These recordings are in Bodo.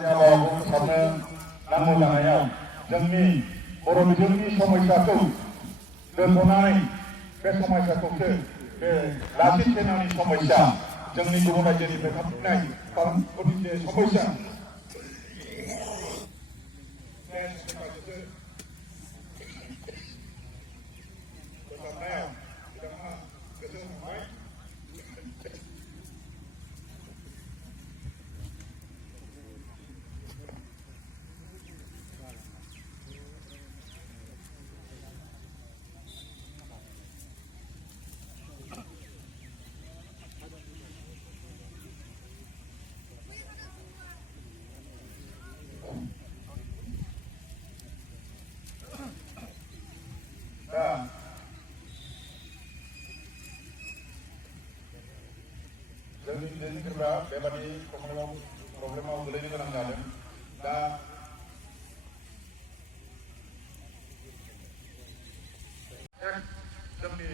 सावनो नांगौ जानायाव जोंनि बर' बिजोंनि समयसाखौ दोनथ'नानै बे समयसाखौसो बे लाचित सेनानि समयसा जोंनि गुबुन रायजोनिफ्राय हाबफैनाय माखासे समयसा जोंनि दैदेनगिरिफ्रा बेबादि प्रब्लेमाव गोलैनो गोनां जादों। दा जोंनि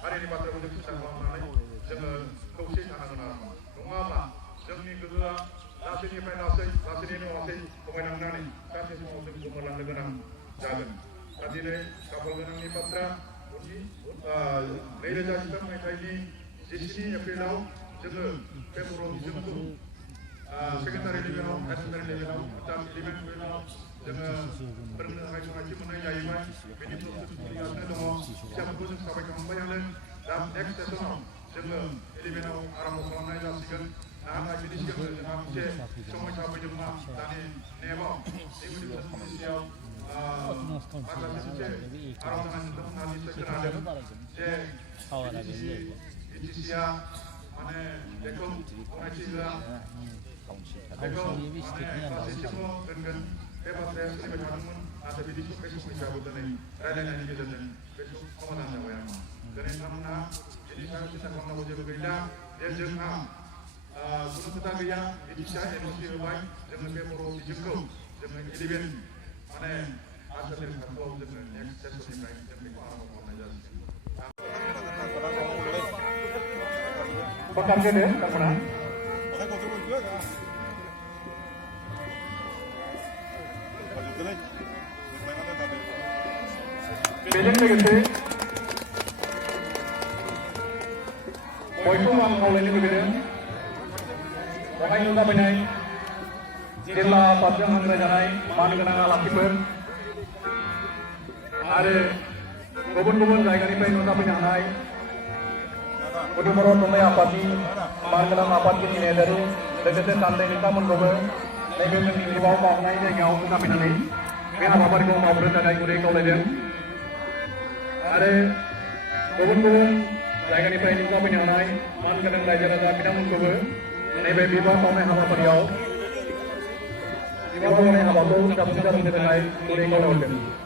हारिनि बाथ्राखौ जों सिन्था खालामनानै जोङो खौसे थानांगोन आरो नङाब्ला जोंनि गोहोआ लासैनिफ्राय लासैनि उनावसै खमायलांनानै सानसे समाव जों गोमोरलांनो गोनां जागोन। दा दिनै खाफाल गोनांनि बाथ्रा 2013 मायथाइनि 17 एप्रिलाव जोङो बे बर' बिजोंखौ सेकेन्डारि लेभेलाव हायार सेकेन्डारि लेभेलाव इलेभेन लेभेलाव जोङो फोरोंनो गनायथि मोननाय जाहैबाय। बेनि प्रसेस सोलिगासिनो दङ। बिजाबफोरखौ जों साबायखर मोनबायानो। दा नेक्स्ट सेसनाव जोङो इलेभेनाव आरम्भ खालामनाय जासिगोन। नाथाय बिनि सिगां जोंहा मोनसे समयसा फैदोंमोन दानि नेमाव इडुकेसन पलिसियाव माखासे मोनसे आर'जना नुदों होनना निश्चय खोनादों जे BTC-आ माने बेखौ गनायथि होआ बेखौ माने फारसेथिंल' दोनगोन बे बाथ्राया सोलिबाय थादोंमोन। नाथाय बिदि बे समयसायाबो दिनै रायज्लायनायनि गेजेरजों बे समाधान जाबाय आरो दिनै नोंथांमोनहा बिनि सायाव सिन्था खालामनांगौ जेबो गैला जे जोंहा कुनु खोथा गैया। BTC-आ NOC होबाय जोङो बे बर' बिजोंखौ जोङो 11 माने आनजादनि थाखोआव जोङो नेक्स्ट सेसननिफ्राय जों बेखौ आरम्भ खालामनाय जासिगोन। बेजों लोगोसे बयखौबो आं खावलायनो लुबैदों बेवहाय नुजाफैनाय जिल्ला आफादजों हांख्रायजानाय मानगोनां आलासिफोर आरो गुबुन गुबुन जायगानिफ्राय नुजाफैनो हानाय BodoThunlai आफादनि मानगोनां आफादगिरि नेहाथारि लोगोसे साननै नोंथांमोनखौबो नैबे जोंनि न'आव बावनाय जायगायाव नुजाफैनानै बे हाबाफारिखौ मावनो थाखाय गुरै खावलायदों। आरो गुबुन गुबुन जायगानिफ्राय नुजाफैनो हानाय मानगोनां रायजो राजा बिथांमोनखौबो नैबे बिबार बावनाय हाबाफारियाव बिबार बावनाय हाबाखौ जाफुंसार होनो थाखाय गुरै खावलायहरदों।